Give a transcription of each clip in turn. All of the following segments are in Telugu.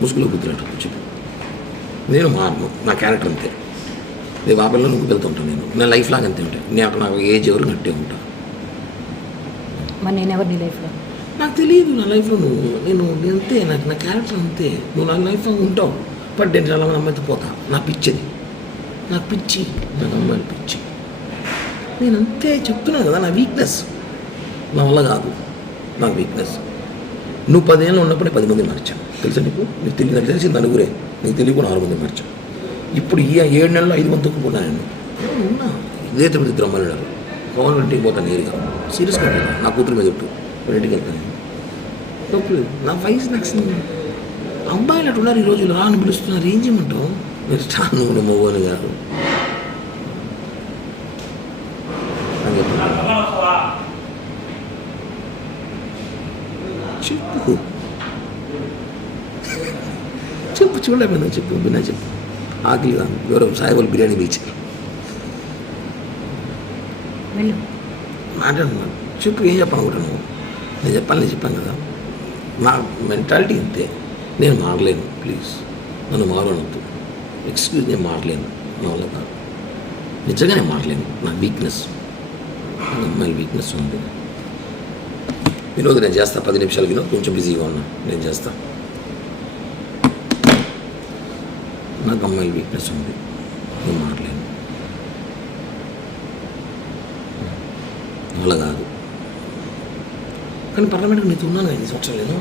ముసుగులో గుర్తున్నట్టు చెప్పు. నేను మారను, నా క్యారెక్టర్ అంతే. రేపు ఆ పిల్లలు నువ్వు వెళ్తుంటాను. నేను లైఫ్ లాగా అంతే ఉంటాను. నాకు ఏజ్ ఎవరు నట్టే ఉంటాను. మరి నేను ఎవరు నీ లైఫ్లో? నాకు తెలియదు నా లైఫ్లో నేను అంతే. నాకు నా క్యారెక్టర్ అంతే. నువ్వు నా లైఫ్లో ఉంటావు. బట్ నేను చాలా మంది అమ్మాయితో పోతా. నా పిచ్చిది, నాకు పిచ్చి, నాకు అమ్మాయిలు పిచ్చి. నేను అంతే చెప్తున్నాను కదా, నా వీక్నెస్. నా వల్ల కాదు, నాకు వీక్నెస్. నువ్వు 10 ఏళ్ళు ఉన్నప్పుడు 10 మంది మార్చాను తెలుసా నీకు? నాకు తెలిసి నలుగురే, నీకు తెలియకుండా 6 మంది మార్చాను. ఇప్పుడు ఈ 7 నెలల్లో 5 మంది తొక్కున్నాను నేను. ఉన్నా ఇదే తిరుపతి ఇద్దరు అమ్మాయిలు ఉన్నారు. పవన్ ఇంటికి పోతాను నేరుగా, సీరియస్గా పోతాను. నా కూతురు మీద ఒట్టు వాళ్ళ ఇంటికి వెళ్తాను. తప్పు నా వయసు నాకు. అబ్బాయిలు అటు ఉన్నారు ఈ రోజులు. రాని పిలుస్తున్నారు, ఏం చేయమంటావు? మీరు స్టాన్ కూడా మోగోని గారు చెప్పు చెప్పు చూడలేకపోయిందా? చెప్పు బిన్నా చెప్పు. ఆకలి ఎవరో సాయిబాబు బిర్యానీ బీచ్ మాట్లాడుతున్నాను. చెప్పు, ఏం చెప్పాలనుకుంటున్నావు? నేను చెప్పాను కదా, నా మెంటాలిటీ అంతే. నేను మారలేను, ప్లీజ్ నన్ను మారనొద్దు. ఎక్స్క్యూజ్, నేను మారలేను, నా వల్ల కాదు. నిజంగా నేను మారలేను. నా వీక్నెస్, నా అమ్మాయిల వీక్నెస్ ఉంది. వినోద్ నేను చేస్తా, 10 నిమిషాలు వినోద్, కొంచెం బిజీగా ఉన్నా, నేను చేస్తా. నాకు అమ్మాయిల వీక్నెస్ ఉంది, నేను మారలేను, అలా కాదు. కానీ పర్లమెంట్కి నీతో ఉన్నాను 5 సంవత్సరాలు. నేను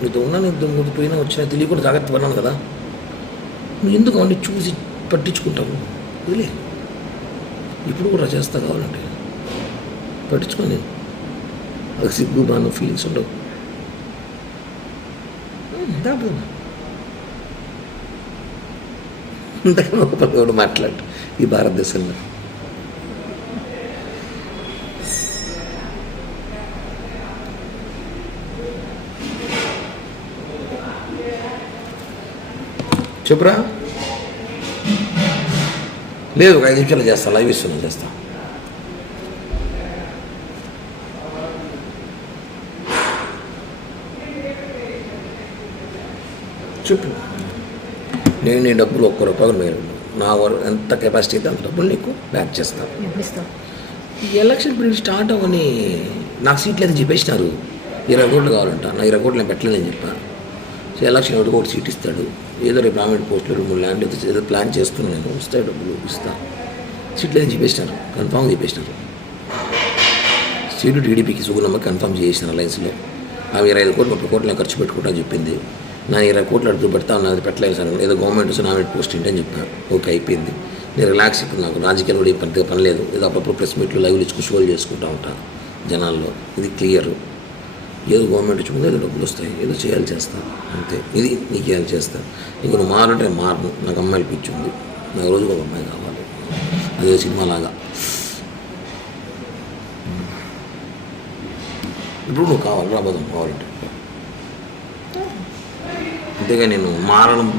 నీతో ఉన్నాను, నీతో పోయినా వచ్చినా తెలియకుండా జాగ్రత్త పడినాను కదా. నువ్వు ఎందుకు అవన్నీ చూసి పట్టించుకుంటావు? వదిలే, ఇప్పుడు కూడా చేస్తా కావాలంటే పట్టించుకొని. అది సిగ్గు బాగా ఫీలింగ్స్ ఉండవు. ఇంతకన్నా ఒక పని మాట్లాడు ఈ భారతదేశంలో. చెప్పురా. లేదు, ఒక 5 నిమిషాలు చేస్తా, లైవ్ ఇస్తున్నా, చేస్తా. చెప్పు. నేను నీ డబ్బులు 1 రూపాయలు మేలు, నా ఎంత కెపాసిటీ అయితే అంత డబ్బులు నీకు బ్యాక్ చేస్తాను. ఈ ఎలక్షన్ పీరియడ్ స్టార్ట్ అవ్వని నాకు సీట్లు అయితే చెప్పేసినారు. 20 కోట్లు కావాలంట. నా 20 కోట్లు నేను పెట్టలేదని చెప్పాను. సో ఎలక్షన్ ఒకటి సీట్ ఇస్తాడు. ఏదో రేపు ప్రామినెంట్ పోస్టులు 2-3 ల్యాండ్ ఏదో ప్లాన్ చేస్తున్నాను నేను. వస్తాయి డబ్బులు, ఇస్తాను. సీట్లు అయితే చెప్పేసినారు, కన్ఫామ్ చెప్పేసినారు. సీటు టీడీపీకి సుగుణమ్మ కన్ఫామ్ చేసిన అలయన్స్లో. ఆ 25 కోట్లు 30 కోట్లు నేను ఖర్చు పెట్టుకుంటా చెప్పింది. నా 20 కోట్లు అడుగు పెడతా నాది పెట్టలేదు సార్. ఏదో గవర్నమెంట్ నామినేట్ పోస్ట్ ఏంటని చెప్పాను. ఓకే, అయిపోయింది. నేను రిలాక్స్. ఇప్పుడు నాకు రాజకీయాలు కూడా పెద్దగా పని లేదు. ఏదో అప్పుడప్పుడు ప్రెస్ మీట్లు లైవ్లు ఇచ్చుకుని షోలు చేసుకుంటూ ఉంటాను జనాల్లో. ఇది క్లియర్. ఏదో గవర్నమెంట్ ఇచ్చుకుంటే ఏదో డబ్బులు వస్తాయి, ఏదో చేయాలి చేస్తా అంతే. ఇది నీకు చేయాలి చేస్తా. ఇంక నువ్వు మారంటే మారను. నాకు అమ్మాయిలు పిచ్చి ఉంది. నాకు రోజుకు ఒక అమ్మాయి కావాలి. అదే సినిమాలాగా. ఇప్పుడు నువ్వు కావాలి, రాబోదాం కావాలంటే. అంతేగా నేను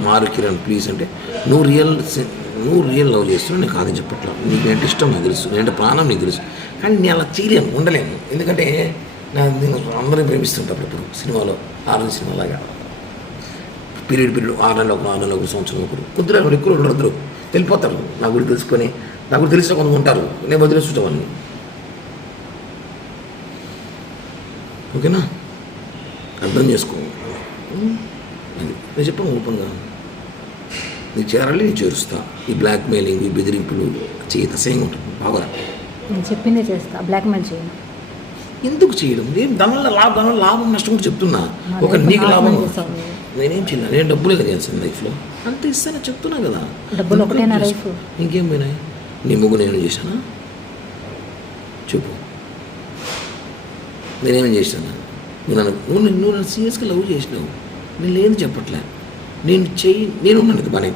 మారు కిరణ్ ప్లీజ్ అంటే నువ్వు రియల్ లవ్ చేస్తున్నావు. నేను కాదని చెప్పట్లా. నీకు ఏంటి ఇష్టం నాకు తెలుసు, నేనంటే ప్రాణం నీకు తెలుసు. కానీ నేను అలా చేయలేను, ఉండలేను. ఎందుకంటే నేను అందరినీ ప్రేమిస్తుంటాను. ఇప్పుడు సినిమాలో 6 నెలల సినిమాలాగా పీరియడ్ 6 నెలలు ఒకరు, 6 నెలలు ఒకరు, సంవత్సరం ఒకరు, కుదిరే ఎక్కువ ఉండరు. వెళ్ళిపోతారు. నా గురించి తెలుసుకొని, నా గురించి తెలిసిన కొంతమంది ఉంటారు. నేను వదిలేస్తుంటా వాళ్ళని. ఓకేనా? అర్థం చేసుకో. అది నేను చెప్పాను ఓపెన్గా. నీకు చేరాలి, నేను చేరుస్తా. ఈ బ్లాక్మెయిలింగ్, ఈ బెదిరింపులు చేయత అసహ్యంగా ఉంటుంది. బాగా నేను చెప్పిందే చేస్తా, బ్లాక్మెయిల్ చేయను. ఎందుకు చేయడం? ఏం దానివల్ల లాభం నష్టం కూడా చెప్తున్నా. ఒక నీకు లాభం నేనేం చేయను. నేను డబ్బులే కలిగాను లైఫ్లో, అంత ఇస్తాను చెప్తున్నా కదా. డబ్బులు ఒకటేనా లైఫ్? ఇంకేం పోయినాయి? నీ ముగ్గు నేను చేశానా చెప్పు. నేనేమేం చేశాను? నువ్వు నన్ను సీరియస్గా లవ్ చేసినావు. నేను లేదు చెప్పట్లే. నేను ఉన్నాను బాగానే.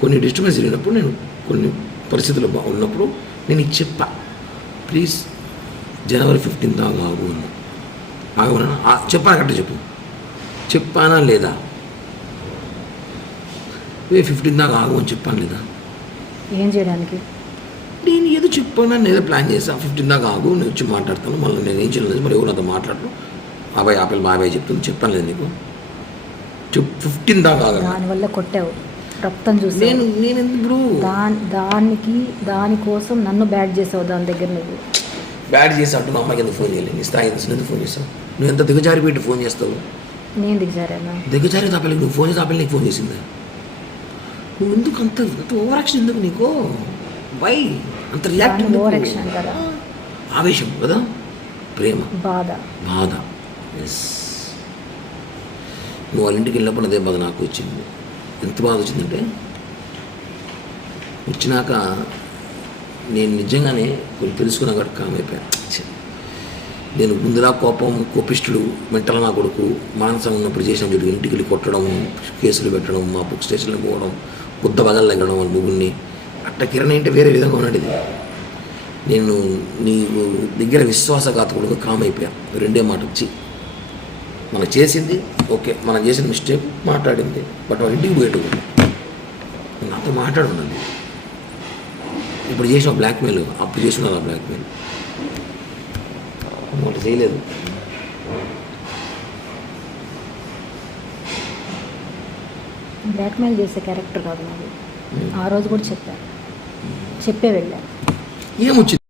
కొన్ని డిస్టర్బెన్స్ జరిగినప్పుడు, నేను కొన్ని పరిస్థితులు ఉన్నప్పుడు నేను నీకు చెప్పా, ప్లీజ్ జనవరి 15 దాకా ఆగు అని. ఆగమన్నా చెప్పాను కరెక్ట్ చెప్పు. చెప్పానా లేదా? 15 దాకా ఆగు అని చెప్పాను లేదా? ఏం చేయడానికి? నేను ఏదో చెప్పాను, నేను ఏదో ప్లాన్ చేశాను. 15 దాకా ఆగు, నేను వచ్చి మాట్లాడతాను. మళ్ళీ నేను ఏం చేయలేదు. మరి ఎవరు నాతో మాట్లాడరు. బాబాయ్ ఆపిల్ బాబాయ్ చెప్తుంది. చెప్పాను లేదు నీకు? చెప్పు 15 దాకా ఆగను. దానివల్ల కొట్టావు, రక్తం చూసావు. నేను ఎందుకు దానికోసం నన్ను బ్యాడ్ చేసావు దాని దగ్గర నువ్వు. బ్యాడ్ చేసి అంటూ అమ్మాయికి ఎందుకు ఫోన్ చేయలేదు? నీ స్థాయి ఎందుకు ఫోన్ చేస్తావు? నువ్వు ఎంత దిగజారి పెట్టి ఫోన్ చేస్తావు? నేను దిగజారానా? దిగజారి తాపల్లి నువ్వు ఫోన్ చేసి తాపల్లి నీకు ఫోన్ చేసిందా? నువ్వు ఎందుకు అంత ఓవర్ యాక్షన్ ఎందుకు నీకు? వై అంత రియాక్ట్? ఓవర్ యాక్షన్ అంటారా? ఆవేశం కదా, ప్రేమ, బాధ. ఎస్. నువ్వు వాళ్ళ ఇంటికి వెళ్ళినప్పుడు అదే బాధ నాకు వచ్చింది. ఎంత బాధ వచ్చిందంటే, వచ్చినాక నేను నిజంగానే కొన్ని తెలుసుకున్నా కాబట్టి కామ్ అయిపోయాను. నేను ముందులా కోపిష్టుడు, మెంటల్ నా కొడుకు, మానసం ఉన్నప్పుడు చేసిన చూడు, ఇంటికి వెళ్ళి కొట్టడం, కేసులు పెట్టడం, మా బుక్ స్టేషన్లో పోవడం, బుద్ధ బగలు తగ్గడం వాళ్ళ ముగ్గురిని. అట్ట కిరణ్ అంటే వేరే విధంగా ఉన్నాడు. ఇది నేను నీ దగ్గర విశ్వాసఘాతకుడుగా కామ్ అయిపోయాను. రెండే మాట వచ్చి మనం చేసింది ఓకే, మనం చేసిన మిస్టేక్ మాట్లాడింది, బట్ వాళ్ళ ఇంటికి పోయేట్టు నాతో మాట్లాడుండండి. ఇప్పుడు చేసిన బ్లాక్మెయిల్, అప్పుడు చేసిన ఆ బ్లాక్మెయిల్ అట్లా చేయలేదు. బ్లాక్మెయిల్ చేసే క్యారెక్టర్ కాదు నాది. ఆ రోజు కూడా చెప్పే వెళ్ళా. ఏమొచ్చింది?